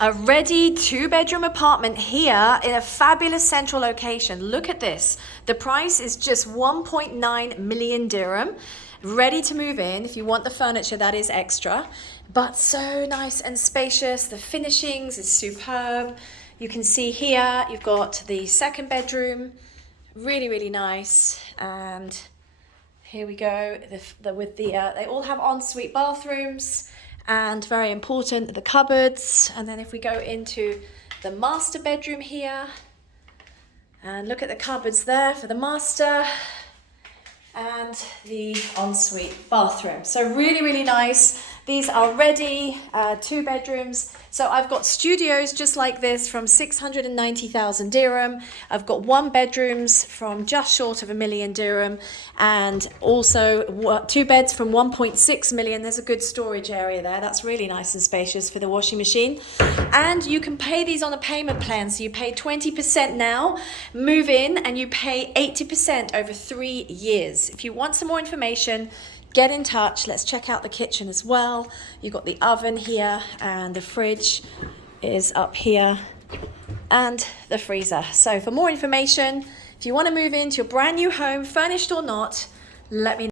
A ready 2-bedroom apartment here in a fabulous central location. Look at this. The price is just 1.9 million dirham. Ready to move in. If you want the furniture, that is extra. But so nice and spacious. The finishings is superb. You can see here, you've got the 2nd bedroom. Really, really nice. And here we go. They all have ensuite bathrooms. And very important, the cupboards. And then if we go into the master bedroom here, and look at the cupboards there for the master and the ensuite bathroom. So really, really nice. These are ready 2 bedrooms. So I've got studios just like this from 690,000 dirham. I've got 1 bedrooms from just short of 1 million dirham, and also 2 beds from 1.6 million. There's a good storage area there. That's really nice and spacious for the washing machine. And you can pay these on a payment plan. So you pay 20% now, move in, and you pay 80% over 3 years. If you want some more information, get in touch. Let's check out the kitchen as well. You've got the oven here, and the fridge is up here, and the freezer. So for more information, if you want to move into your brand new home, furnished or not, let me know.